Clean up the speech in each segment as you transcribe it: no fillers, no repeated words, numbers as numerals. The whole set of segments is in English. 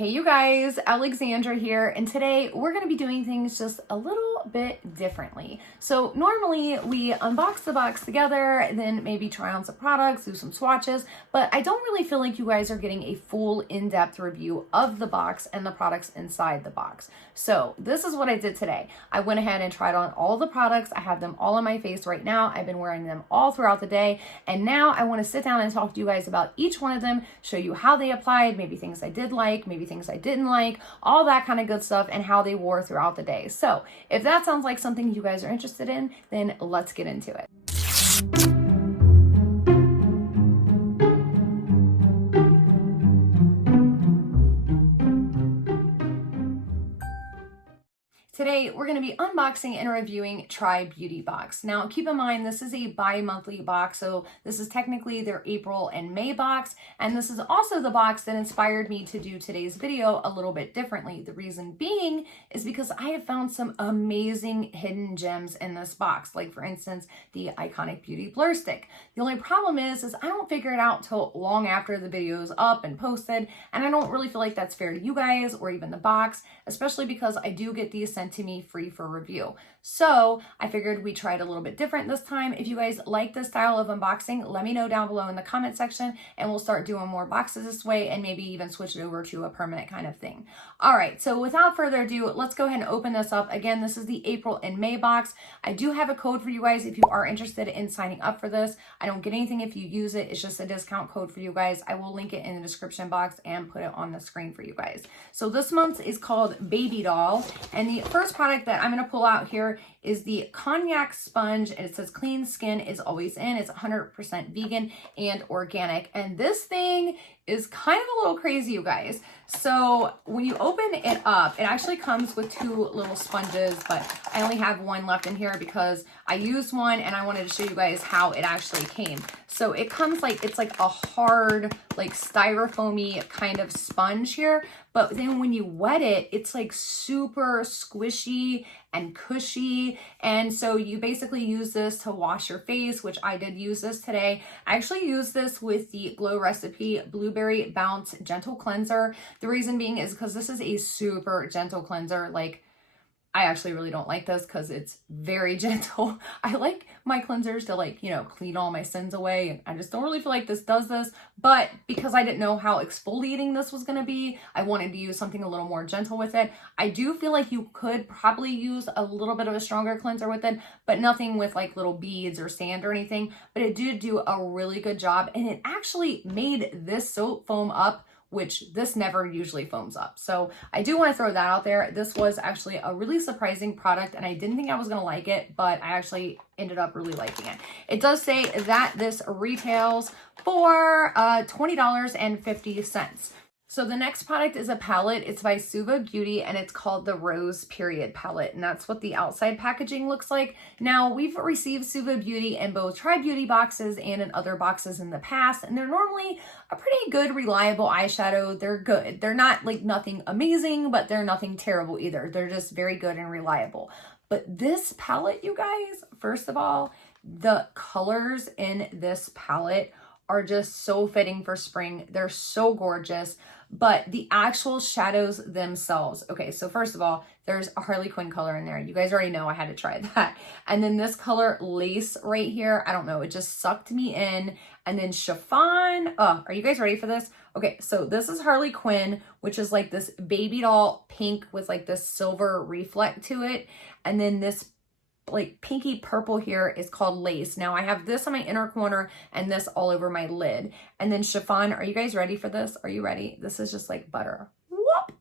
Hey you guys, Alexandra here, and today we're going to be doing things just a little bit differently. So normally we unbox the box together, then maybe try on some products, do some swatches, but I don't really feel like you guys are getting a full in-depth review of the box and the products inside the box. So this is what I did today. I went ahead and tried on all the products. I have them all on my face right now. I've been wearing them all throughout the day, and now I want to sit down and talk to you guys about each one of them, show you how they applied, maybe things I did like, maybe things I didn't like, all that kind of good stuff, and how they wore throughout the day. So if that sounds like something you guys are interested in, then let's get into it. Today, we're going to be unboxing and reviewing Try Beauty box. Now, keep in mind, this is a bi-monthly box, so this is technically their April and May box, and this is also the box that inspired me to do today's video a little bit differently. The reason being is because I have found some amazing hidden gems in this box, like for instance, the Iconic Beauty Blur Stick. The only problem is I don't figure it out till long after the video is up and posted, and I don't really feel like that's fair to you guys or even the box, especially because I do get these sent to me free for review. So I figured we tried a little bit different this time. If you guys like this style of unboxing, let me know down below in the comment section, and we'll start doing more boxes this way and maybe even switch it over to a permanent kind of thing. All right, so without further ado, let's go ahead and open this up. Again, this is the April and May box. I do have a code for you guys if you are interested in signing up for this. I don't get anything if you use it. It's just a discount code for you guys. I will link it in the description box and put it on the screen for you guys. So this month is called Baby Doll, and the first product that I'm going to pull out here is the Cognac Sponge, and it says clean skin is always in. It's 100% vegan and organic, and this thing is kind of a little crazy, you guys. So when you open it up, it actually comes with two little sponges, but I only have one left in here because I used one and I wanted to show you guys how it actually came. So it comes like, it's like a hard, like styrofoamy kind of sponge here, but then when you wet it, it's like super squishy and cushy. And so you basically use this to wash your face, which I did use this today. I actually used this with the Glow Recipe Blueberry Bounce Gentle Cleanser. The reason being is because this is a super gentle cleanser. Like, I actually really don't like this because it's very gentle. I like my cleansers to, like, you know, clean all my sins away. And I just don't really feel like this does this. But because I didn't know how exfoliating this was going to be, I wanted to use something a little more gentle with it. I do feel like you could probably use a little bit of a stronger cleanser with it, but nothing with like little beads or sand or anything. But it did do a really good job. And it actually made this soap foam up, which this never usually foams up. So I do want to throw that out there. This was actually a really surprising product, and I didn't think I was going to like it, but I actually ended up really liking it. It does say that this retails for $20.50. So the next product is a palette. It's by Suva Beauty, and it's called the Rose Period Palette, and that's what the outside packaging looks like. Now, we've received Suva Beauty in both Try Beauty boxes and in other boxes in the past, and they're normally a pretty good, reliable eyeshadow. They're good. They're not like nothing amazing, but they're nothing terrible either. They're just very good and reliable. But this palette, you guys, first of all, the colors in this palette are just so fitting for spring. They're so gorgeous, but the actual shadows themselves. Okay, so first of all, there's a Harley Quinn color in there. You guys already know I had to try that. And then this color lace right here, I don't know, it just sucked me in. And then chiffon. Oh, are you guys ready for this? Okay, so this is Harley Quinn, which is like this baby doll pink with like this silver reflect to it. And then this like pinky purple here is called lace. Now I have this on my inner corner and this all over my lid. And then chiffon. Are you guys ready for this? Are you ready? This is just like butter. Whoop!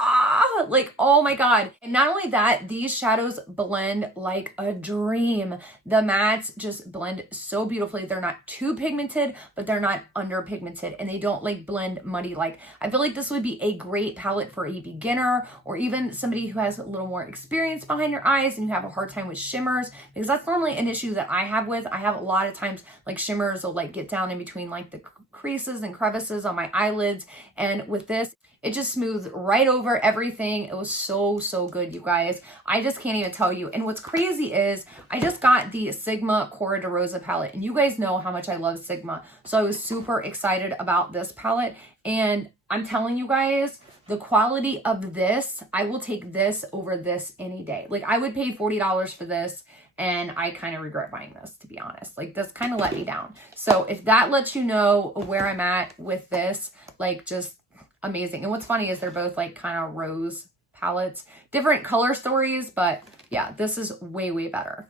Ah, like, oh my God. And not only that, these shadows blend like a dream. The mattes just blend so beautifully. They're not too pigmented, but they're not under pigmented, and they don't like blend muddy. Like, I feel like this would be a great palette for a beginner or even somebody who has a little more experience behind your eyes and you have a hard time with shimmers, because that's normally an issue that I have with. I have a lot of times like shimmers will like get down in between like the creases and crevices on my eyelids, and with this, it just smoothed right over everything. It was so, so good, you guys. I just can't even tell you. And what's crazy is I just got the Sigma Cora de Rosa palette, and you guys know how much I love Sigma. So I was super excited about this palette, and I'm telling you guys, the quality of this, I will take this over this any day. Like, I would pay $40 for this, and I kind of regret buying this, to be honest. Like, this kind of let me down. So if that lets you know where I'm at with this, like, just amazing. And what's funny is they're both like kind of rose palettes, different color stories, but yeah, this is way, way better.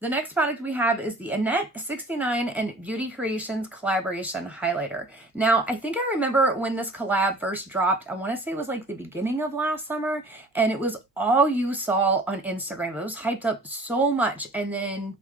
The next product we have is the Annette 69 and Beauty Creations collaboration highlighter. Now, I think I remember when this collab first dropped, I want to say it was like the beginning of last summer, and it was all you saw on Instagram. It was hyped up so much, and then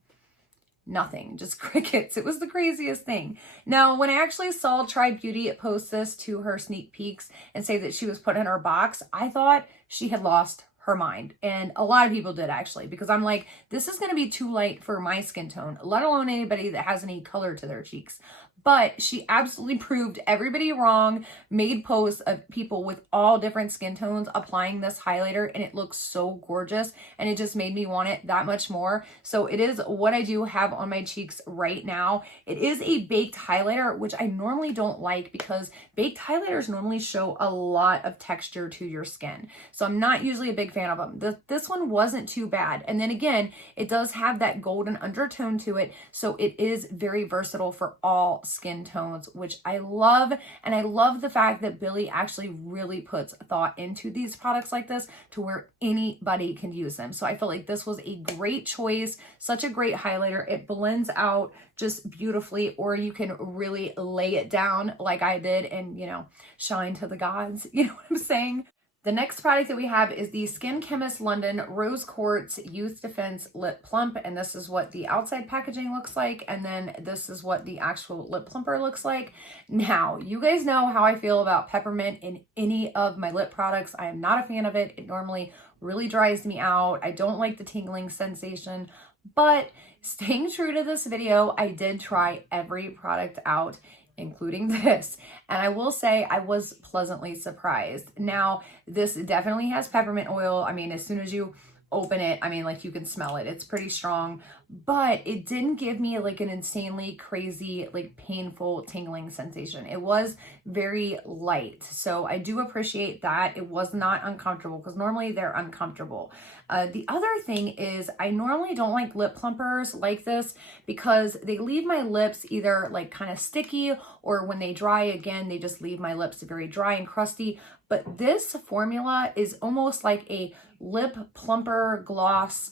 nothing, just crickets. It was the craziest thing. Now, when I actually saw Try Beauty post this to her sneak peeks and say that she was put in her box, I thought she had lost her mind. And a lot of people did, actually, because I'm like, this is going to be too light for my skin tone, let alone anybody that has any color to their cheeks. But she absolutely proved everybody wrong, made posts of people with all different skin tones applying this highlighter, and it looks so gorgeous, and it just made me want it that much more. So it is what I do have on my cheeks right now. It is a baked highlighter, which I normally don't like because baked highlighters normally show a lot of texture to your skin. So I'm not usually a big fan of them. This one wasn't too bad. And then again, it does have that golden undertone to it, so it is very versatile for all skin tones, which I love. And I love the fact that Billie actually really puts thought into these products like this to where anybody can use them. So I feel like this was a great choice, such a great highlighter. It blends out just beautifully, or you can really lay it down like I did and, you know, shine to the gods. You know what I'm saying? The next product that we have is the Skin Chemist London Rose Quartz Youth Defense Lip Plump, and this is what the outside packaging looks like, and then this is what the actual lip plumper looks like. Now, you guys know how I feel about peppermint in any of my lip products. I am not a fan of it. It normally really dries me out. I don't like the tingling sensation, but staying true to this video, I did try every product out, including this. And I will say I was pleasantly surprised. Now, this definitely has peppermint oil. I mean, as soon as you open it, I mean, like, you can smell it. It's pretty strong, but it didn't give me like an insanely crazy, like, painful tingling sensation. It was very light. So I do appreciate that. It was not uncomfortable, because normally they're uncomfortable. The other thing is, I normally don't like lip plumpers like this because they leave my lips either like kind of sticky, or when they dry again, they just leave my lips very dry and crusty. But this formula is almost like a lip plumper gloss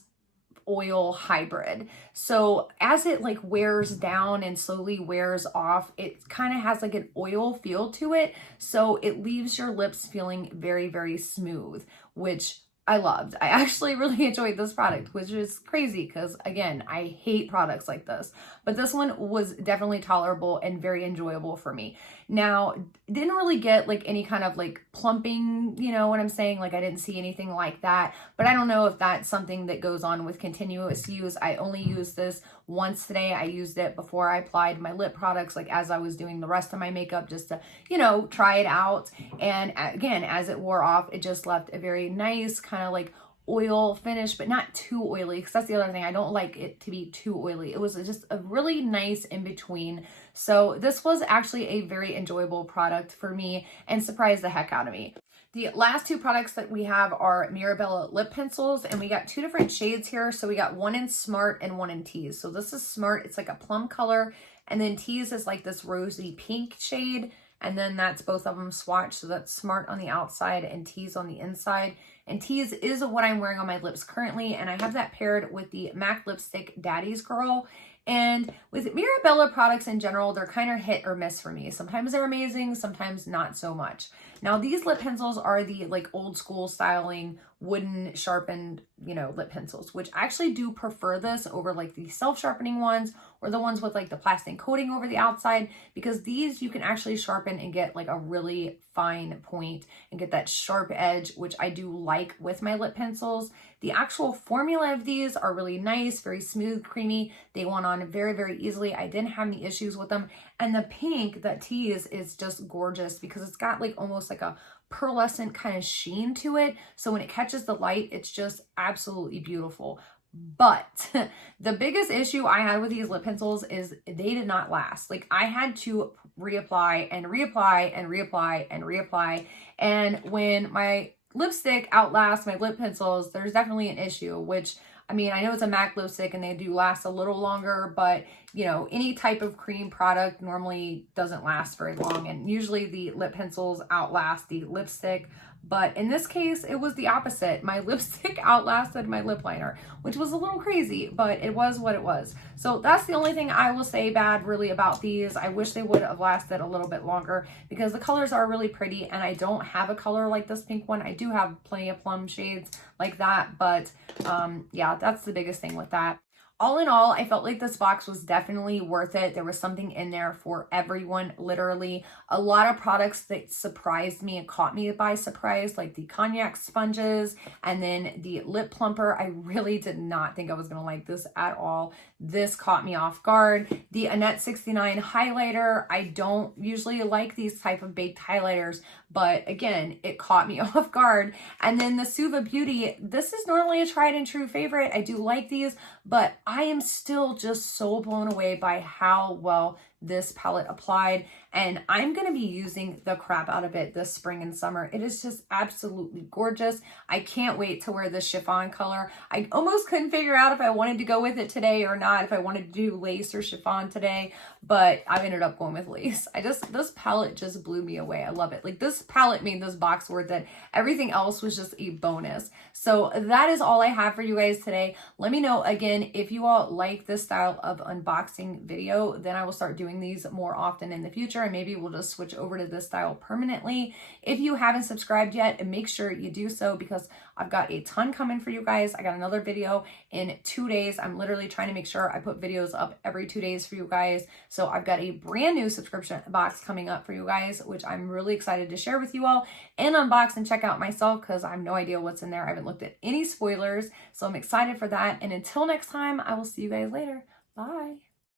oil hybrid. So as it like wears down and slowly wears off, it kind of has like an oil feel to it. So it leaves your lips feeling very, very smooth, which I loved. I actually really enjoyed this product, which is crazy because, again, I hate products like this. But this one was definitely tolerable and very enjoyable for me. Now, didn't really get like any kind of like plumping, you know what I'm saying? Like, I didn't see anything like that. But I don't know if that's something that goes on with continuous use. I only used this once today. I used it before I applied my lip products, like as I was doing the rest of my makeup, just to, you know, try it out. And again, as it wore off, it just left a very nice kind of like oil finish, but not too oily, because that's the other thing. I don't like it to be too oily. It was just a really nice in between. So this was actually a very enjoyable product for me and surprised the heck out of me. The last two products that we have are Mirabella lip pencils, and we got two different shades here. So we got one in Smart and one in Tease. So this is Smart. It's like a plum color, and then Tease is like this rosy pink shade. And then that's both of them swatched. So that's Smart on the outside and Tease on the inside. And Tease is what I'm wearing on my lips currently. And I have that paired with the MAC lipstick Daddy's Girl. And with Mirabella products in general, they're kind of hit or miss for me. Sometimes they're amazing, sometimes not so much. Now, these lip pencils are the like old school styling wooden sharpened, you know, lip pencils, which I actually do prefer this over like the self-sharpening ones or the ones with like the plastic coating over the outside, because these you can actually sharpen and get like a really fine point and get that sharp edge, which I do like with my lip pencils. The actual formula of these are really nice, very smooth, creamy. They went on very, very easily. I didn't have any issues with them. And the pink, that Tease, is just gorgeous because it's got like almost like a pearlescent kind of sheen to it. So when it catches the light, it's just absolutely beautiful. But the biggest issue I had with these lip pencils is they did not last. Like I had to reapply and reapply and reapply and reapply. And when my lipstick outlasts my lip pencils, there's definitely an issue, which I mean, I know it's a MAC lipstick and they do last a little longer, but you know, any type of cream product normally doesn't last very long. And usually the lip pencils outlast the lipstick. But in this case, it was the opposite. My lipstick outlasted my lip liner, which was a little crazy, but it was what it was. So that's the only thing I will say bad really about these. I wish they would have lasted a little bit longer because the colors are really pretty, and I don't have a color like this pink one. I do have plenty of plum shades like that, but yeah, that's the biggest thing with that. All in all, I felt like this box was definitely worth it. There was something in there for everyone, literally. A lot of products that surprised me and caught me by surprise, like the Cognac Sponges and then the Lip Plumper. I really did not think I was going to like this at all. This caught me off guard. The Annette 69 highlighter, I don't usually like these type of baked highlighters, but again, it caught me off guard. And then the Suva Beauty, this is normally a tried and true favorite. I do like these, but I am still just so blown away by how well this palette applied, and I'm going to be using the crap out of it this spring and summer. It is just absolutely gorgeous. I can't wait to wear this chiffon color. I almost couldn't figure out if I wanted to go with it today or not, if I wanted to do lace or chiffon today, but I ended up going with lace. This palette just blew me away. I love it. Like, this palette made this box worth it. Everything else was just a bonus. So that is all I have for you guys today. Let me know again if you all like this style of unboxing video. Then I will start doing these more often in the future, and maybe we'll just switch over to this style permanently. If you haven't subscribed yet, make sure you do so because I've got a ton coming for you guys. I got another video in 2 days. I'm literally trying to make sure I put videos up every 2 days for you guys. So I've got a brand new subscription box coming up for you guys, which I'm really excited to share with you all and unbox and check out myself because I have no idea what's in there. I haven't looked at any spoilers, so I'm excited for that. And until next time, I will see you guys later. Bye.